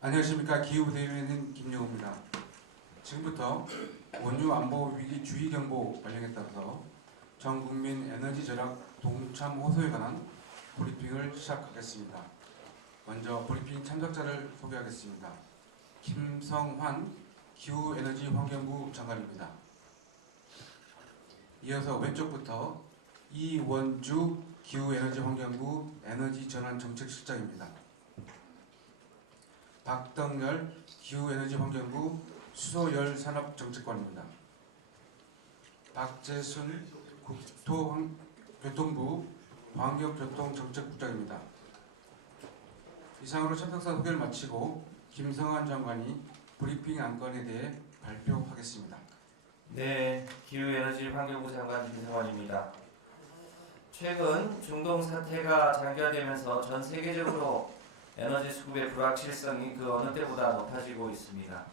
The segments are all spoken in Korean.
안녕하십니까. 기후대변인 김영우입니다. 지금부터 원유 안보 위기 주의 경보 발령에 따라서 전국민 에너지 절약 동참 호소에 관한 브리핑을 시작하겠습니다. 먼저 브리핑 참석자를 소개하겠습니다. 김성환 기후에너지환경부 장관입니다. 이어서 왼쪽부터 이원주 기후에너지환경부 에너지전환정책실장입니다. 박덕열 기후에너지환경부 수소열산업정책관입니다. 박재순 국토교통부 환경교통정책국장입니다. 이상으로 참석자 소개를 마치고 김성환 장관이 브리핑 안건에 대해 발표하겠습니다. 네, 기후에너지환경부 장관 김성환입니다. 최근 중동 사태가 장기화되면서 전 세계적으로 에너지 수급의 불확실성이 그 어느 때보다 높아지고 있습니다.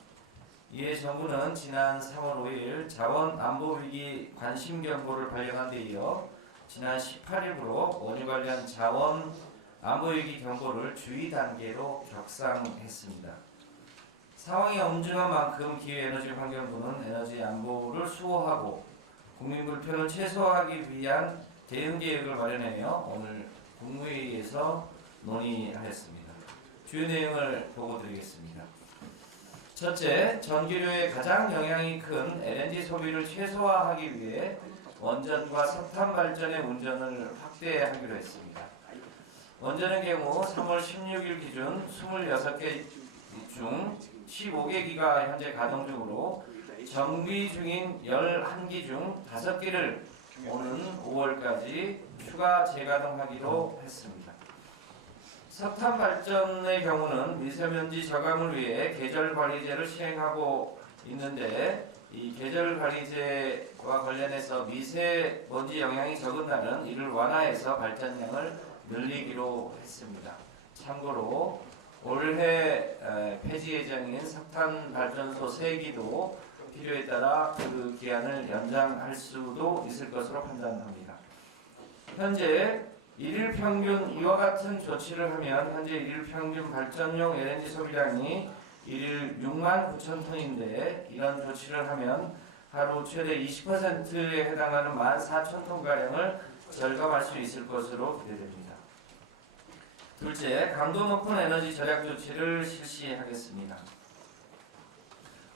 이에 정부는 지난 3월 5일 자원안보위기 관심경보를 발령한 데 이어 지난 18일부로 원유 관련 자원안보위기 경보를 주의 단계로 격상했습니다. 상황이 엄중한 만큼 기후에너지환경부는 에너지 안보를 수호하고 국민 불편을 최소화하기 위한 대응 계획을 마련하며 오늘 국무회의에서 논의하였습니다. 주요 내용을 보고 드리겠습니다. 첫째, 전기료의 가장 영향이 큰 LNG 소비를 최소화하기 위해 원전과 석탄 발전의 운전을 확대하기로 했습니다. 원전의 경우 3월 16일 기준 26개 중 15개기가 현재 가동 중으로 정비 중인 11기 중 5개를 오는 5월까지 추가 재가동하기로 했습니다. 석탄 발전의 경우는 미세먼지 저감을 위해 계절관리제를 시행하고 있는데 이 계절관리제와 관련해서 미세먼지 영향이 적은 날은 이를 완화해서 발전량을 늘리기로 했습니다. 참고로 올해 폐지 예정인 석탄 발전소 3기도 필요에 따라 그 기한을 연장할 수도 있을 것으로 판단합니다. 현재 일일 평균 이와 같은 조치를 하면 현재 일일 평균 발전용 LNG 소비량이 일일 6만 9천 톤인데 이런 조치를 하면 하루 최대 20%에 해당하는 14,000톤가량을 절감할 수 있을 것으로 기대됩니다. 둘째, 강도 높은 에너지 절약 조치를 실시하겠습니다.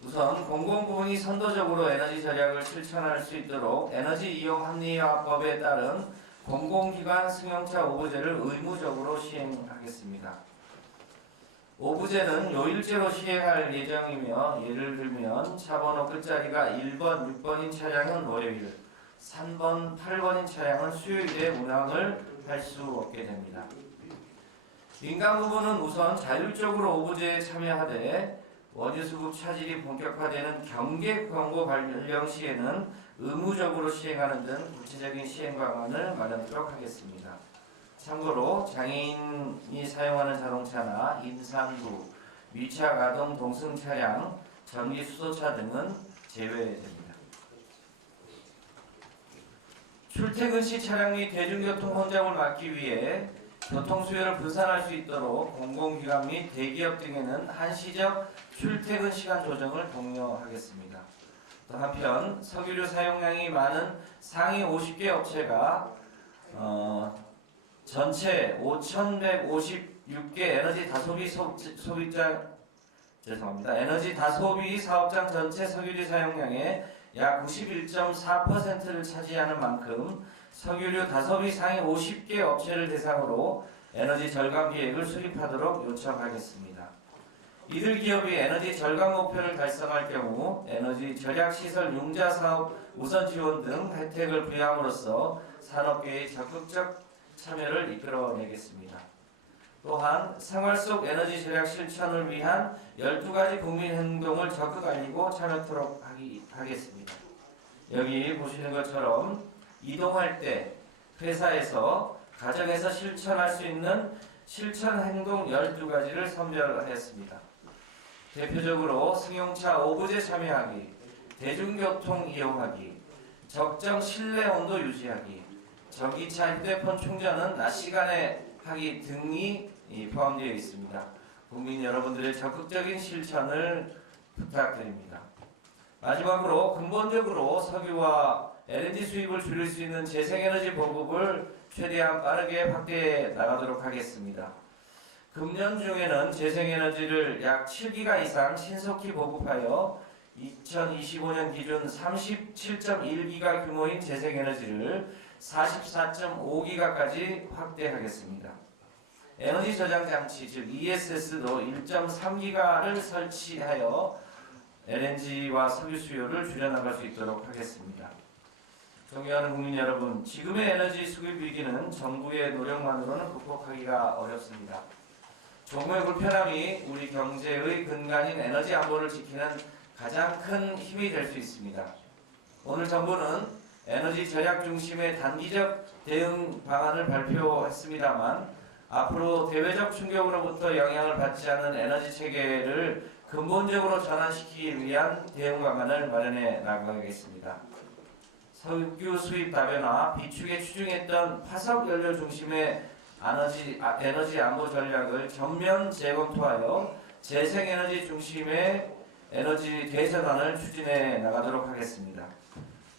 우선 공공부문이 선도적으로 에너지 절약을 실천할 수 있도록 에너지 이용 합리화법에 따른 공공기관 승용차 오부제를 의무적으로 시행하겠습니다. 오부제는 요일제로 시행할 예정이며 예를 들면 차번호 끝자리가 1번, 6번인 차량은 월요일, 3번, 8번인 차량은 수요일에 운항을 할 수 없게 됩니다. 민간 부문은 우선 자율적으로 오부제에 참여하되 원유수급 차질이 본격화되는 경계 경보 발령 시에는 의무적으로 시행하는 등 구체적인 시행 방안을 마련하도록 하겠습니다. 참고로 장애인이 사용하는 자동차나 임산부, 위착 아동 동승 차량, 전기 수소차 등은 제외됩니다. 출퇴근 시 차량 및 대중교통 혼잡을 막기 위해 교통 수요를 분산할 수 있도록 공공기관 및 대기업 등에는 한시적 출퇴근 시간 조정을 독려하겠습니다. 또 한편 석유류 사용량이 많은 상위 50개 업체가 전체 5,156개 에너지 다소비 사업장 전체 석유류 사용량의 약 91.4%를 차지하는 만큼 석유류 다소비 상위 50개 업체를 대상으로 에너지 절감 계획을 수립하도록 요청하겠습니다. 이들 기업이 에너지 절감 목표를 달성할 경우 에너지 절약 시설 융자 사업 우선 지원 등 혜택을 부여함으로써 산업계의 적극적 참여를 이끌어내겠습니다. 또한 생활 속 에너지 절약 실천을 위한 12가지 국민 행동을 적극 알리고 참여토록 하겠습니다. 여기 보시는 것처럼 이동할 때 회사에서 가정에서 실천할 수 있는 실천 행동 12가지를 선별하였습니다. 대표적으로 승용차 오부제 참여하기, 대중교통 이용하기, 적정 실내 온도 유지하기, 전기차 휴대폰 충전은 낮 시간에 하기 등이 포함되어 있습니다. 국민 여러분들의 적극적인 실천을 부탁드립니다. 마지막으로 근본적으로 석유와 LNG 수입을 줄일 수 있는 재생에너지 보급을 최대한 빠르게 확대해 나가도록 하겠습니다. 금년 중에는 재생에너지를 약 7기가 이상 신속히 보급하여 2025년 기준 37.1기가 규모인 재생에너지를 44.5기가까지 확대하겠습니다. 에너지 저장 장치 즉 ESS도 1.3기가를 설치하여 LNG와 석유 수요를 줄여나갈 수 있도록 하겠습니다. 존경하는 국민 여러분, 지금의 에너지 수급 위기는 정부의 노력만으로는 극복하기가 어렵습니다. 정부의 불편함이 우리 경제의 근간인 에너지 안보를 지키는 가장 큰 힘이 될 수 있습니다. 오늘 정부는 에너지 절약 중심의 단기적 대응 방안을 발표했습니다만 앞으로 대외적 충격으로부터 영향을 받지 않는 에너지 체계를 근본적으로 전환시키기 위한 대응 방안을 마련해 나가겠습니다. 석유 수입 다변화, 비축에 추중했던 화석 연료 중심의 에너지 안보 전략을 전면 재검토하여 재생에너지 중심의 에너지 대전환을 추진해 나가도록 하겠습니다.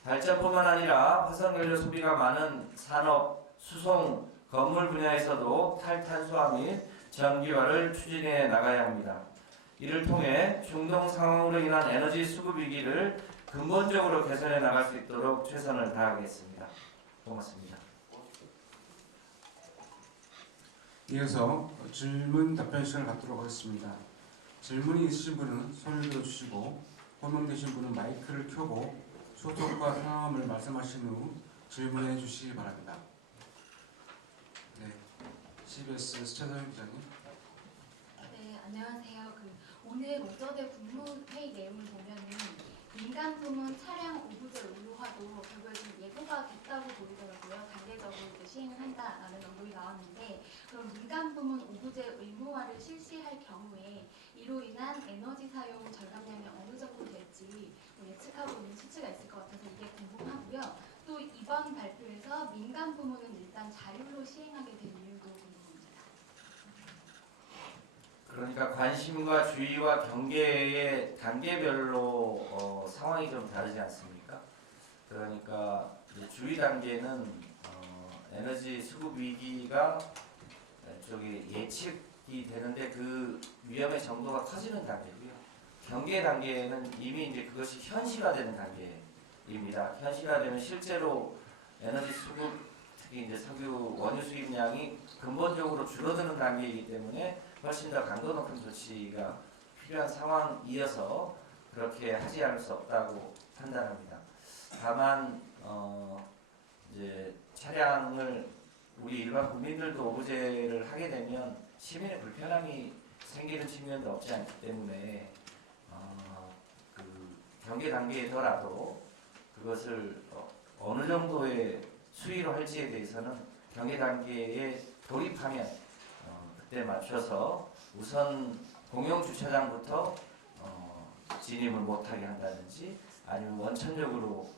발전뿐만 아니라 화석연료 소비가 많은 산업, 수송, 건물 분야에서도 탈탄소화 및 전기화를 추진해 나가야 합니다. 이를 통해 중동 상황으로 인한 에너지 수급 위기를 근본적으로 개선해 나갈 수 있도록 최선을 다하겠습니다. 고맙습니다. 이어서 질문 답변 시간을 갖도록 하겠습니다. 질문이 있으신 분은 손을 들어주시고 호명되신 분은 마이크를 켜고 소속과 성함을 말씀하신 후 질문해 주시기 바랍니다. 네, CBS 최선희 기자님. 네, 안녕하세요. 오늘 오전에 국무회의 내용을 보면은 민간 부문 차량 오부제 의무화도 결국에 좀 예고가 됐다고 보이더라고요. 단계적으로 이제 시행을 한다라는 언급이 나왔는데, 그럼 민간 부문 오부제 의무화를 실시할 경우에 이로 인한 에너지 사용 절감량이 어느 정도 될지 예측하고 있는 수치가 있을 것 같아서 이게 궁금하고요. 또 이번 발표에서 민간 부문은 일단 자율로 시행하게 된 이유도 궁금합니다. 그러니까 관심과 주의와 경계의 단계별로 상황이 좀 다르지 않습니까? 그러니까 이제 주의 단계는 에너지 수급 위기가 저기 예측이 되는데 그 위험의 정도가 커지는 단계고요. 경계 단계는 이미 이제 그것이 현실화되는 단계입니다. 현실화되면 실제로 에너지 수급, 특히 이제 석유 원유 수입량이 근본적으로 줄어드는 단계이기 때문에 훨씬 더 강도 높은 조치가 필요한 상황이어서 그렇게 하지 않을 수 없다고 판단합니다. 다만 이제 차량을 우리 일반 국민들도 오부제를 하게 되면 시민의 불편함이 생기는 측면도 없지 않기 때문에 그 경계 단계이더라도 그것을 어느 정도의 수위로 할지에 대해서는 경계 단계에 돌입하면 그때 맞춰서 우선 공영 주차장부터 진입을 못하게 한다든지 아니면 원천적으로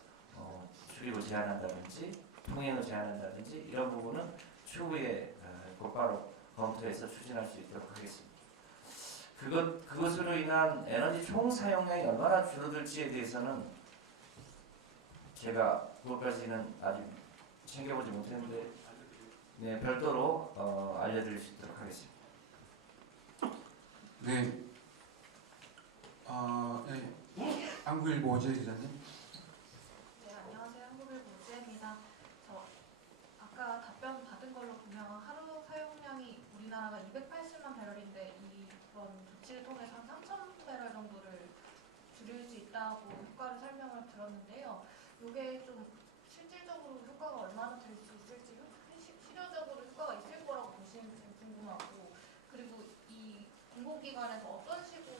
출입을 제한한다든지 통행을 제한한다든지 이런 부분은 추후에 곧바로 검토해서 추진할 수 있도록 하겠습니다. 그것으로 인한 에너지 총 사용량이 얼마나 줄어들지에 대해서는 제가 그것까지는 아직 챙겨보지 못했는데 네, 별도로 알려드릴 수 있도록 하겠습니다. 네, 한국일보 오지혜 기자님. 네, 안녕하세요. 한국일보 오지혜입니다. 저 아까 답변 받은 걸로 보면 하루 사용량이 우리나라가 280만 배럴인데 이번 조치를 통해서 한 3천 배럴 정도를 줄일 수 있다고 효과를 설명을 들었는데요. 이게 좀 실질적으로 효과가 얼마나 될 수 있을지, 실효적으로 효과가 있을 거라고 보시는지 궁금하고, 그리고 이 공공기관에서 어떤 식으로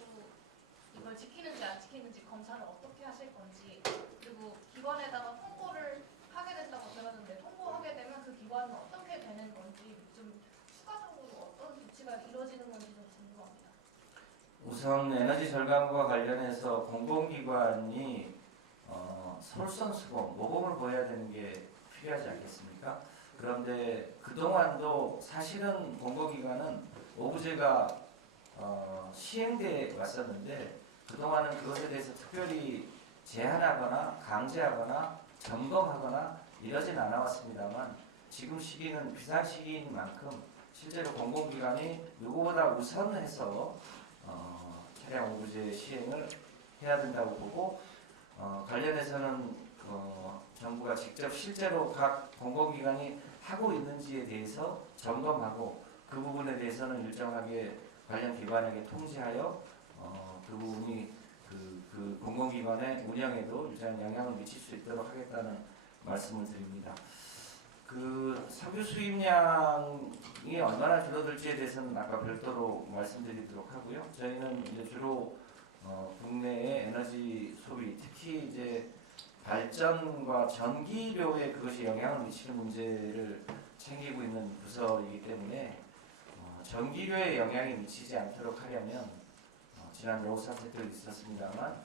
이걸 지키는지 안 지키는지 검사를 어떻게 하실 건지, 그리고 기관에다가 통보를 하게 된다고 들었는데 통보하게 되면 그 기관은 어떻게 되는 건지, 좀 추가적으로 어떤 조치가 이루어지는 건지 좀 궁금합니다. 우선 에너지 절감과 관련해서 공공기관이 솔선수범, 모범을 보여야 되는 게 필요하지 않겠습니까? 그런데 그동안도 사실은 공공기관은 오부제가 시행돼 왔었는데 그동안은 그것에 대해서 특별히 제한하거나 강제하거나 점검하거나 이러진 않아왔습니다만 지금 시기는 비상 시기인 만큼 실제로 공공기관이 누구보다 우선해서 차량 오부제 시행을 해야 된다고 보고 관련해서는 정부가 직접 실제로 각 공공기관이 하고 있는지에 대해서 점검하고 그 부분에 대해서는 일정하게 관련 기관에게 통지하여 그 부분이 그 공공기관의 운영에도 일정한 영향을 미칠 수 있도록 하겠다는 말씀을 드립니다. 그 석유 수입량이 얼마나 줄어들지에 대해서는 아까 별도로 말씀드리도록 하고요. 저희는 이제 주로 국내의 에너지 소비, 특히 이제 발전과 전기료에 그것이 영향을 미치는 문제를 챙기고 있는 부서이기 때문에 전기료에 영향이 미치지 않도록 하려면 지난 여우 사태도 있었습니다만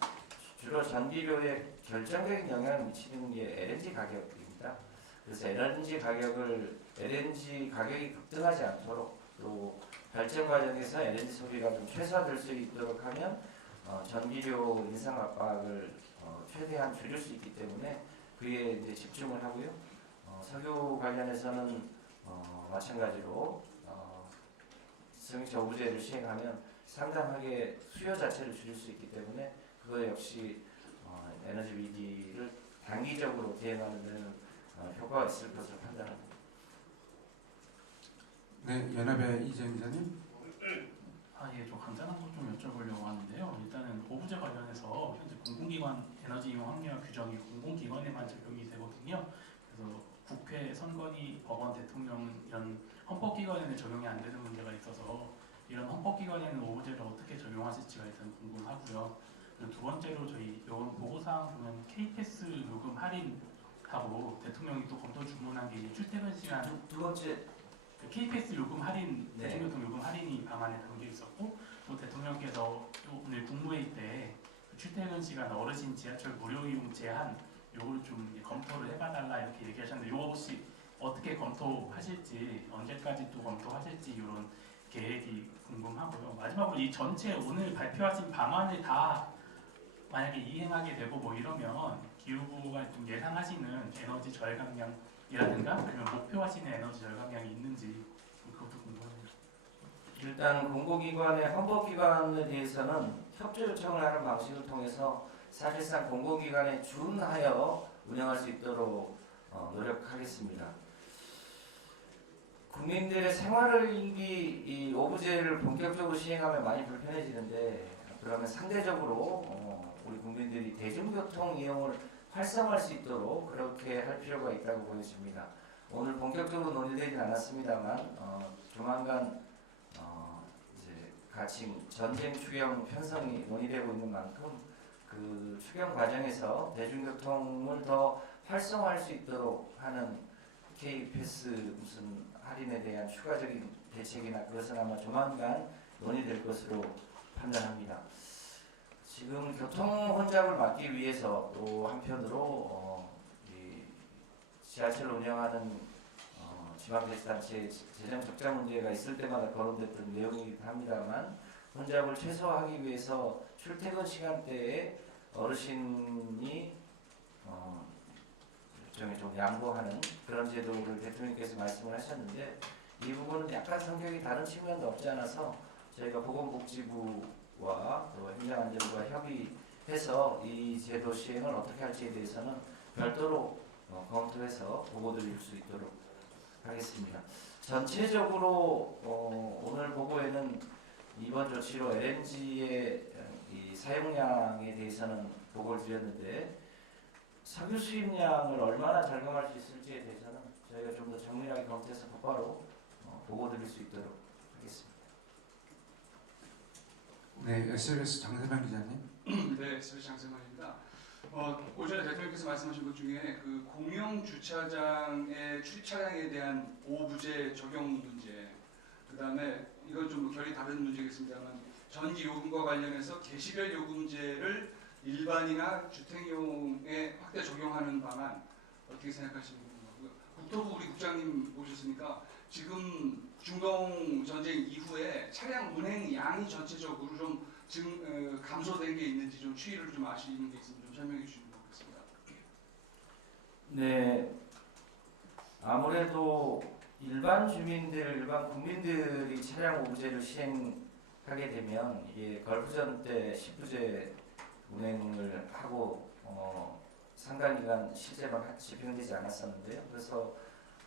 주로 전기료에 결정적인 영향을 미치는 게 LNG 가격입니다. 그래서 LNG 가격이 급등하지 않도록 또 발전 과정에서 LNG 소비가 좀 최소화될 수 있도록 하면 전기료 인상 압박을 최대한 줄일 수 있기 때문에 그에 이제 집중을 하고요. 석유 관련해서는 마찬가지로 승용차 오부제를 시행하면 상당하게 수요 자체를 줄일 수 있기 때문에 그거 역시 에너지 위기를 단기적으로 대응하는 데는 효과가 있을 것으로 판단합니다. 네, 연합의 이재현 기자님. 예, 좀 간단한 것 좀 여쭤보려고 하는데요. 일단은 오부제 관련해서 현재 공공기관 에너지 이용 합리화 규정이 공공기관에만 적용이 되거든요. 그래서 국회, 선관위, 법원, 대통령 이런 헌법기관에는 적용이 안 되는 문제가 있어서 이런 헌법기관에는 오부제를 어떻게 적용하실지가 일단 궁금하고요. 그리고 두 번째로 저희 이번 보고사항 보면 K패스 요금 할인하고 대통령이 또 검토 주문한 게 출퇴근 시간 두 번째 그 K패스 요금 할인, 네. 대중교통 요금 할인이 방안에 담겨 있었고 또 대통령께서 오늘 국무회의 때 출퇴근 시간 어르신 지하철 무료 이용 제한 요걸 좀 이제 검토를 해봐달라 이렇게 얘기하셨는데 요거 혹시 어떻게 검토하실지 언제까지 또 검토하실지 이런 계획이 궁금하고요. 마지막으로 이 전체 오늘 발표하신 방안을 다 만약에 이행하게 되고 뭐 이러면 기후부가 좀 예상하시는 에너지 절감량이라든가 아니면 목표하시는 에너지 절감량이 있는지 그것도 궁금합니다. 일단 공공기관의 헌법기관에 대해서는 협조 요청을 하는 방식을 통해서 사실상 공공기관에 준하여 운영할 수 있도록 노력하겠습니다. 국민들의 생활을기 이 오부제를 본격적으로 시행하면 많이 불편해지는데 그러면 상대적으로 우리 국민들이 대중교통 이용을 활성화할 수 있도록 그렇게 할 필요가 있다고 보여집니다. 오늘 본격적으로 논의되진 않았습니다만 조만간 이제 가칭 전쟁 추경 편성이 논의되고 있는 만큼 그 추경 과정에서 대중교통을 더 활성화할 수 있도록 하는 K패스 무슨 할인에 대한 추가적인 대책이나 그것은 아마 조만간 논의될 것으로 판단합니다. 지금 교통 혼잡을 막기 위해서 또 한편으로 이 지하철을 운영하는 지방자치단체 재정 적자 문제가 있을 때마다 거론됐던 내용이긴 합니다만 혼잡을 최소화하기 위해서 출퇴근 시간대에 어르신이 일종의 좀 양보하는 그런 제도를 대통령께서 말씀을 하셨는데 이 부분은 약간 성격이 다른 측면도 없지 않아서 저희가 보건복지부와 또 행정안전부가 협의해서 이 제도 시행을 어떻게 할지에 대해서는 별도로 검토해서 보고드릴 수 있도록 하겠습니다. 전체적으로 오늘 보고에는 이번 조치로 LNG의 이 사용량에 대해서는 보고를 드렸는데 석유 수입량을 얼마나 절감할 수 있을지에 대해서는 저희가 좀 더 정밀하게 검토해서 곧바로 보고드릴 수 있도록 하겠습니다. 네, SBS 장세방 기자님. 네, SBS 장세만입니다. 오전에 대통령께서 말씀하신 것 중에 그 공용 주차장의 출입 차량에 대한 오부제 적용 문제, 그다음에 이건 좀 결이 다른 문제겠습니다만 전기 요금과 관련해서 개시별 요금제를 일반이나 주택용에 확대 적용하는 방안, 어떻게 생각하시는 건가요? 국토부 우리 국장님 오셨으니까 지금 중동 전쟁 이후에 차량 운행 양이 전체적으로 좀 감소된 게 있는지 좀 추이를 좀 아시는 게 있으면 좀 설명해 주시면 좋겠습니다. 네, 아무래도 일반 주민들, 일반 국민들이 차량 오부제를 시행하게 되면 이게 걸프전 때 10부제 운행을 하고 상당 기간 실제로 집행되지 않았었는데요. 그래서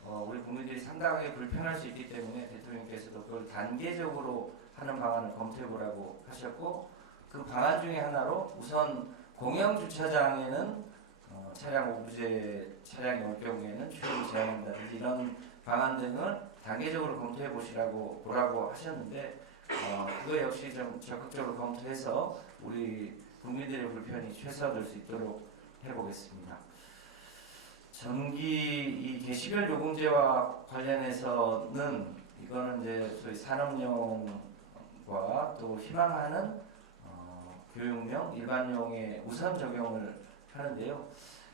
우리 국민들이 상당히 불편할 수 있기 때문에 대통령께서도 그걸 단계적으로 하는 방안을 검토해 보라고 하셨고, 그 방안 중에 하나로 우선 공영 주차장에는 차량 오부제 차량이 올 경우에는 출입을 제한한다든지 이런 방안 등을 단계적으로 검토해 보라고 하셨는데, 그거 역시 좀 적극적으로 검토해서 우리 국민들의 불편이 최소화될 수 있도록 해보겠습니다. 전기 이 개시별 요금제와 관련해서는 이거는 이제 소위 산업용과 또 희망하는 교육용, 일반용에 우선 적용을 하는데요.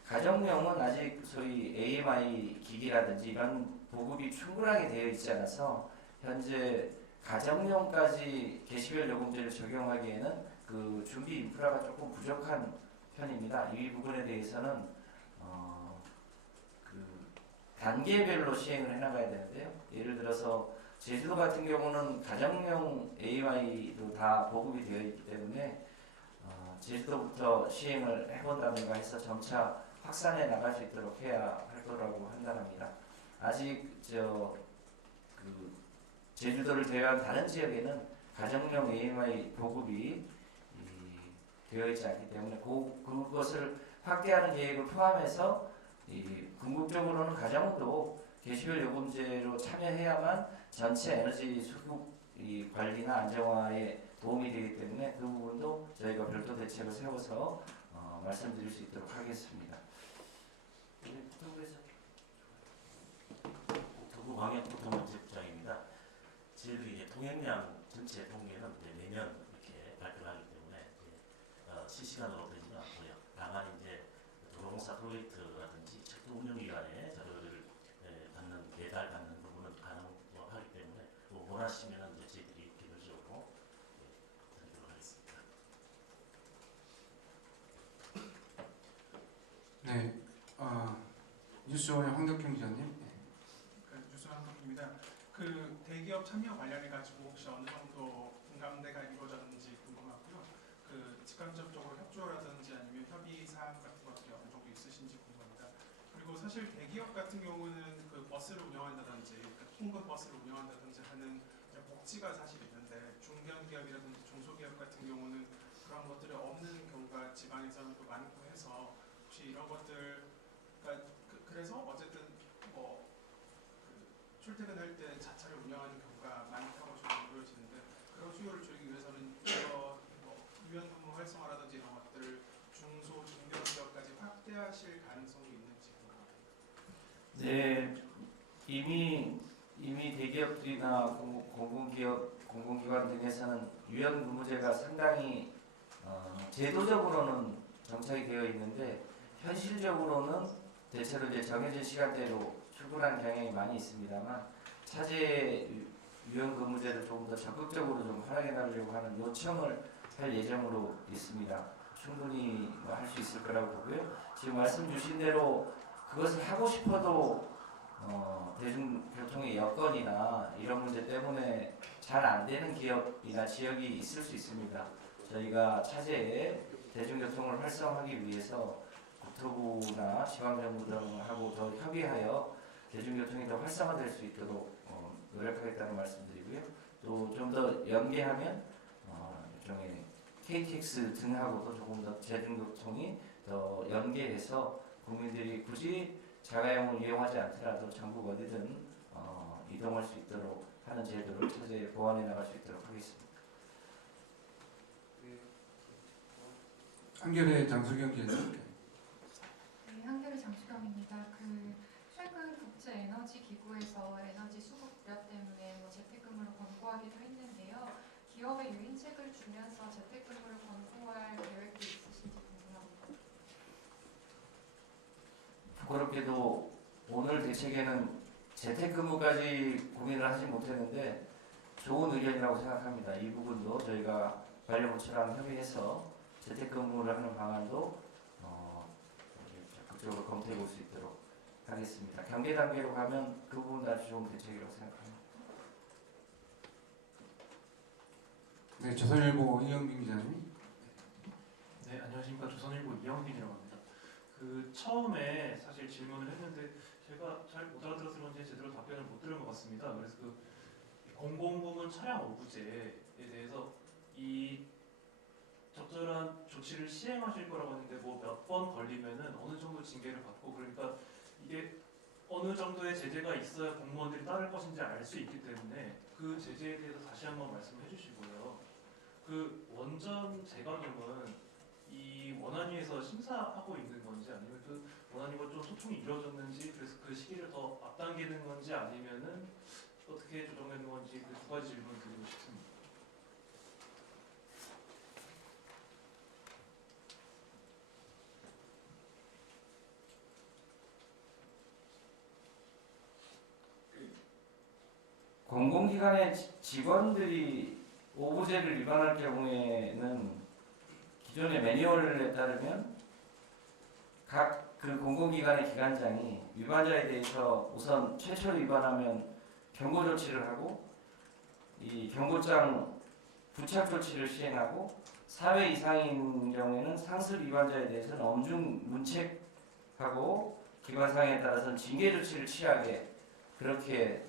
가정용은 아직 소위 AMI 기기라든지 이런 보급이 충분하게 되어 있지 않아서 현재 가정용까지 개시별 요금제를 적용하기에는 그 준비 인프라가 조금 부족한 편입니다. 이 부분에 대해서는 그 단계별로 시행을 해나가야 되는데요. 예를 들어서 제주도 같은 경우는 가정용 AMI도 다 보급이 되어 있기 때문에 제주도부터 시행을 해본다든가 해서 점차 확산해 나갈 수 있도록 해야 할 거라고 판단합니다. 아직 그 제주도를 제외한 다른 지역에는 가정용 AMI 보급이 되어 있지 않기 때문에 그것을 확대하는 계획을 포함해서 궁극적으로는 가정도 개시별 요금제로 참여해야만 전체 에너지 수급 관리나 안정화에 도움이 되기 때문에 그 부분도 저희가 별도 대책을 세워서 말씀드릴 수 있도록 하겠습니다. 국토부광역교통정책부장입니다. 저희들이 이제 통행량 전체 통계는 이제 매년 이렇게 발표를 하기 때문에 실시간으로 되지는 않고요. 다만 이제 도로공사 프로젝트라든지 철도 운영기관에 자료를 배달 받는 부분은 가능하기 때문에 원하시면은 이제 저희들이 개별적으로 드리도록 하겠습니다. 네, 뉴스원의 황덕경 기자님. 뉴스 한국입니다. 그 대기업 참여 관련해 가지고 혹시 어느 정도 공감대가 이루어졌는지 궁금하고요. 그 직간접적으로 협조라든지 아니면 협의 사항 같은 것들이 어느 정도 있으신지 궁금합니다. 그리고 사실 대기업 같은 경우는 그 버스를 운영한다든지 통근 버스를 운영한다든지 하는 복지가 사실 있는데 중견기업이라든지 중소기업 같은 경우는 그런 것들이 없는 경우가 지방에서는 또 많고 해서 혹시 이런 것들 그래서 어쨌든 뭐 출퇴근할 때 자차를 운영하는 경우가 많다고 저는 보여지는데 그런 수요를 줄이기 위해서는 유연근무 활성화라든지 이런 것들을 중소 중견기업까지 확대하실 가능성이 있는지 궁금합니다. 네, 이미 대기업들이나 공공기관 등에서는 유연근무제가 상당히 제도적으로는 정착이 되어 있는데 현실적으로는 대체로 이제 정해진 시간대로 출근하는 경향이 많이 있습니다만 차제 유연근무제를 조금 더 적극적으로 좀 활용해 나가려고 하는 요청을 할 예정으로 있습니다. 충분히 할 수 있을 거라고 보고요. 지금 말씀 주신 대로 그것을 하고 싶어도 대중교통의 여건이나 이런 문제 때문에 잘 안 되는 기업이나 지역이 있을 수 있습니다. 저희가 차제에 대중교통을 활성화하기 위해서 국토부나 지방정부 등하고 더 협의하여 대중교통이 더 활성화될 수 있도록 노력하겠다는 말씀드리고요. 또 좀 더 연계하면 일종의 KTX 등하고도 조금 더 대중교통이 더 연계해서 국민들이 굳이 자가용을 이용하지 않더라도 전국 어디든 이동할 수 있도록 하는 제도를 차제에 보완해 나갈 수 있도록 하겠습니다. 한겨레 장수경 기자님. 네, 한겨레 장수경입니다. 최근 국제 에너지 기구에서 에너지 수급 우려 때문에 재택근무를 권고하기도 했는데요. 기업에 유인책을 주면서 재택근무를 권고할 계획도 있으신지 궁금합니다. 부끄럽게도 오늘 대책에는 재택근무까지 고민을 하지 못했는데 좋은 의견이라고 생각합니다. 이 부분도 저희가 관련부처랑 협의해서 재택근무를 하는 방안도 적극적으로 검토해 볼 수 있도록 하겠습니다. 경계 단계로 가면 그 부분도 아주 좋은 대책이라고 생각합니다. 네, 조선일보 이영빈 기자님. 네, 안녕하십니까. 조선일보 이영빈이라고 합니다. 그 처음에 사실 질문을 했는데 제가 잘 못 알아들어서 그런지 제대로 답변을 못 들은 것 같습니다. 그래서 그 공공부문 차량 오부제에 대해서 이 적절한 조치를 시행하실 거라고 했는데 뭐 몇 번 걸리면은 어느 정도 징계를 받고 그러니까 이게 어느 정도의 제재가 있어야 공무원들이 따를 것인지 알 수 있기 때문에 그 제재에 대해서 다시 한번 말씀해 주시고요. 그 원전 재가동은 이 원안위에서 심사하고 있는 건지 아니면 그 원안위와 좀 소통이 이루어졌는지 그래서 그 시기를 더 앞당기는 건지 아니면은 어떻게 조정되는 건지 그 두 가지 질문 드리고 싶습니다. 공공기관의 직원들이 오부제를 위반할 경우에는 기존의 매뉴얼에 따르면 각 그 공공기관의 기관장이 위반자에 대해서 우선 최초로 위반하면 경고 조치를 하고 이 경고장 부착 조치를 시행하고 4회 이상인 경우에는 상습 위반자에 대해서는 엄중 문책하고 기관상에 따라서는 징계 조치를 취하게 그렇게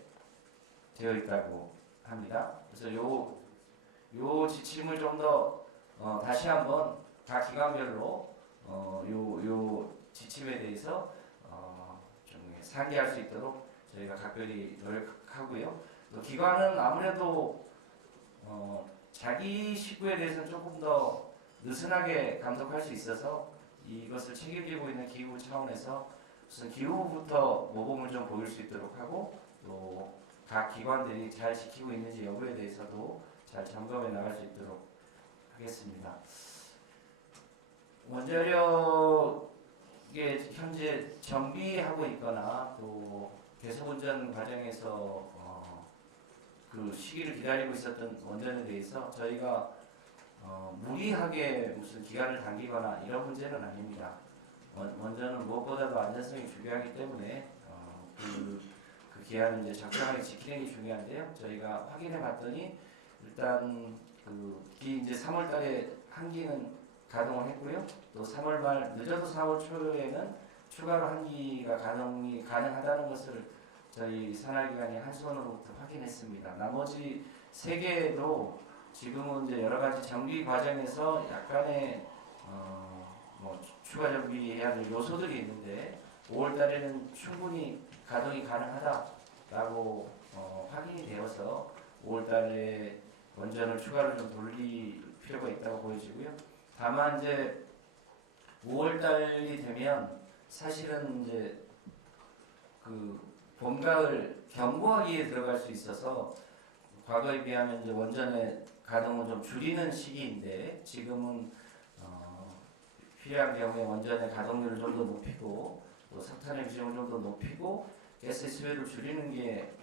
되어 있다고 합니다. 그래서 요 지침을 좀 더 다시 한번 각 기관별로 요 지침에 대해서 좀 상기할 수 있도록 저희가 각별히 노력하고요. 또 기관은 아무래도 자기 식구에 대해서는 조금 더 느슨하게 감독할 수 있어서 이것을 책임지고 있는 기후부 차원에서 우선 기후부부터 모범을 좀 보일 수 있도록 하고 또 각 기관들이 잘 지키고 있는지 여부에 대해서도 잘 점검해 나갈 수 있도록 하겠습니다. 원자력에 현재 정비하고 있거나 또 계속운전 과정에서 그 시기를 기다리고 있었던 원전에 대해서 저희가 무리하게 무슨 기간을 당기거나 이런 문제는 아닙니다. 원전은 무엇보다도 안전성이 중요하기 때문에 그 기한을 이제 적당하게 지키는 게 중요한데요. 저희가 확인해 봤더니 일단 이제 3월달에 한 기는 가동을 했고요. 또 3월 말 늦어도 4월 초에는 추가로 한 기가 가동이 가능하다는 것을 저희 산하기관이 한 손으로부터 확인했습니다. 나머지 3개도 지금은 이제 여러 가지 정비 과정에서 약간의 뭐 추가 정비해야 될 요소들이 있는데 5월달에는 충분히 가동이 가능하다라고 확인이 되어서 5월달에 원전을 추가로 좀 돌릴 필요가 있다고 보여지고요. 다만 이제 5월달이 되면 사실은 이제 그 봄, 가을 경보하기에 들어갈 수 있어서 과거에 비하면 이제 원전의 가동을 좀 줄이는 시기인데 지금은 필요한 경우에 원전의 가동률을 좀 더 높이고 또 석탄의 비중을 좀 더 높이고 가스 수요를 줄이는 게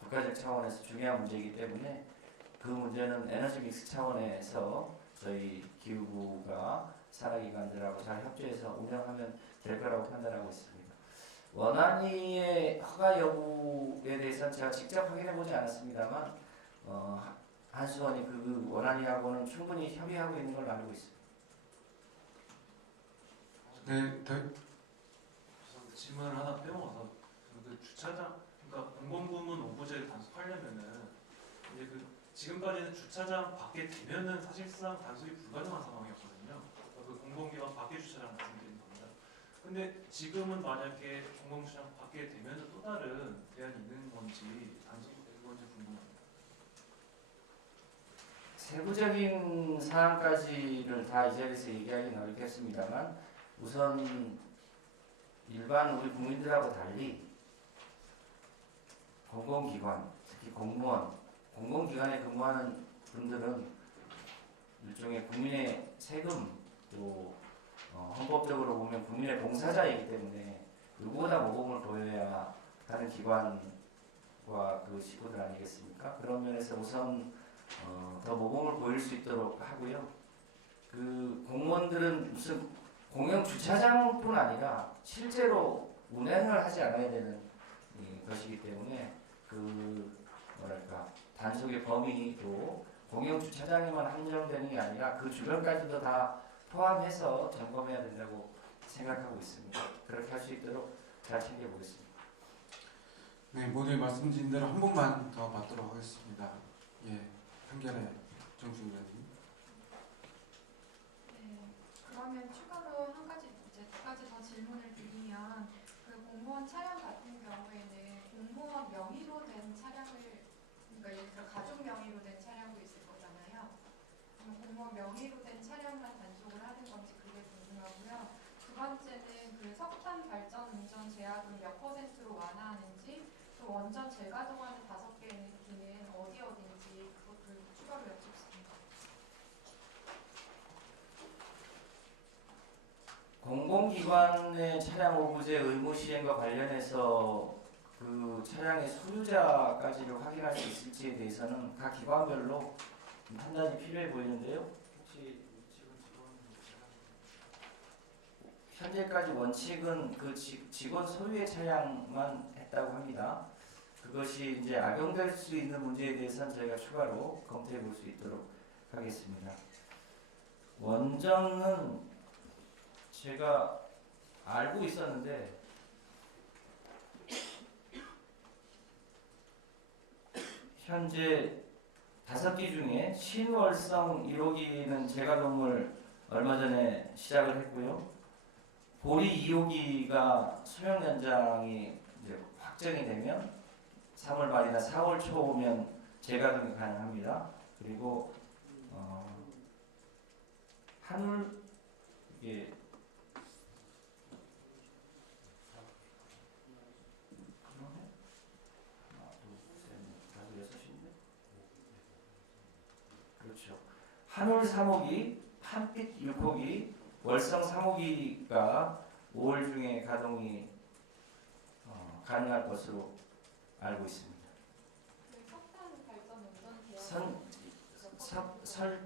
국가적 차원에서 중요한 문제이기 때문에 그 문제는 에너지 믹스 차원에서 저희 기후부가 산하기관들하고 잘 협조해서 운영하면 될 거라고 판단하고 있습니다. 원안위의 허가 여부에 대해서는 제가 직접 확인해보지 않았습니다만 한수원이 그 원안위하고는 충분히 협의하고 있는 걸로 알고 있습니다. 네, 질문을 하나 빼먹어서 그 주차장 그러니까 공공부문 오부제를 단속하려면은 이제 그 지금까지는 주차장 밖에 되면은 사실상 단속이 불가능한 상황이었거든요. 그 공공기관 밖에 주차장 말씀드린 겁니다. 근데 지금은 만약에 공공주차장 밖에 되면은 또 다른 대안이 있는 건지 단속이 되는 건지 궁금합니다. 세부적인 사항까지를 다 이 자리에서 얘기하기는 어렵겠습니다만 우선 일반 우리 국민들하고 달리 공공기관, 특히 공무원, 공공기관에 근무하는 분들은 일종의 국민의 세금 또 헌법적으로 보면 국민의 봉사자이기 때문에 누구보다 모범을 보여야 하는 기관과 그 식구들 아니겠습니까? 그런 면에서 우선 더 모범을 보일 수 있도록 하고요. 그 공무원들은 무슨 공영 주차장뿐 아니라 실제로 운행을 하지 않아야 되는 것이기 때문에 그 뭐랄까 단속의 범위도 공영 주차장에만 한정되는 게 아니라 그 주변까지도 다 포함해서 점검해야 된다고 생각하고 있습니다. 그렇게 할 수 있도록 잘 챙겨보겠습니다. 네, 모두의 말씀 주신 대로 한 번만 더 받도록 하겠습니다. 예, 한결의 정준 의원님. 네, 그러면 추가로 한 가지 이제 두 가지 더 질문을 드리면 그 공무원 차량 같은 경우에는 공무원 명의로 된 차량을 그러니까 예를 들어 가족 명의로 된 차량도 있을 거잖아요. 그럼 공무원 명의로 된 차량만 단속을 하는 건지 그게 궁금하고요. 두 번째는 그 석탄 발전 운전 제한을 몇 %로 완화하는지 또 원전 재가동하는 5개 NFT는 어디인지 그것도 추가로 여쭙습니다. 공공기관의 차량 오부제 의무 시행과 관련해서 그 차량의 소유자까지를 확인할 수 있을지에 대해서는 각 기관별로 판단이 필요해 보이는데요. 혹시 현재까지 원칙은 그 직원 소유의 차량만 했다고 합니다. 그것이 이제 악용될 수 있는 문제에 대해서는 저희가 추가로 검토해 볼 수 있도록 하겠습니다. 원전은 제가 알고 있었는데 현재 5기 중에 신월성 1호기는 재가동을 얼마 전에 시작을 했고요. 보리 2호기가 수명 연장이 이제 확정이 되면 3월 말이나 4월 초면 재가동이 가능합니다. 그리고 한울 이게 그렇죠. 한울 3호기, 한빛 6호기, 월성 3호기가 5월 중에 가동이 가능할 것으로 알고 있습니다. 석탄 발전 운전 계약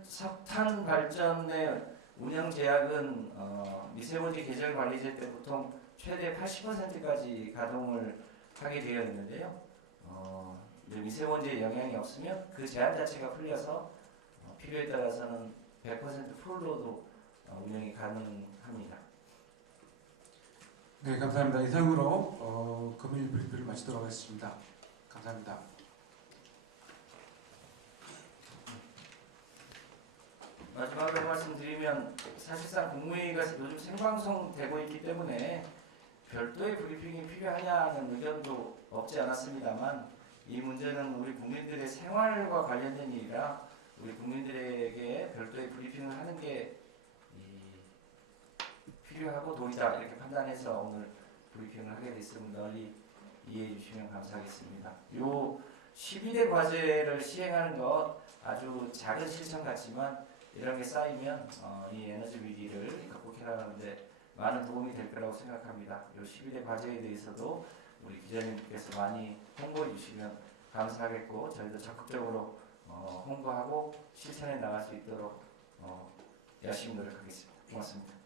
석탄 발전의 운영 제약은 미세먼지 계절 관리제 때 보통 최대 80%까지 가동을 하게 되어 있는데요. 이제 미세먼지에 영향이 없으면 그 제한 자체가 풀려서 필요에 따라서는 100% 풀로도 운영이 가능합니다. 네, 감사합니다. 이상으로 금일 브리핑을 마치도록 하겠습니다. 감사합니다. 마지막으로 말씀드리면 사실상 국무회의가 요즘 생방송되고 있기 때문에 별도의 브리핑이 필요하냐는 의견도 없지 않았습니다만 이 문제는 우리 국민들의 생활과 관련된 일이라 우리 국민들에게 별도의 브리핑을 하는 게 필요하고 도리다 이렇게 판단해서 오늘 브리핑을 하게 됐습니다. 널리 이해해 주시면 감사하겠습니다. 요 12대 과제를 시행하는 것 아주 작은 실천 같지만 이런 게 쌓이면 이 에너지 위기를 극복해 나가는데 많은 도움이 될 거라고 생각합니다. 요 12대 과제에 대해서도 우리 기자님께서 많이 홍보해 주시면 감사하겠고 저희도 적극적으로 홍보하고 실천해 나갈 수 있도록 열심히 노력하겠습니다. 고맙습니다.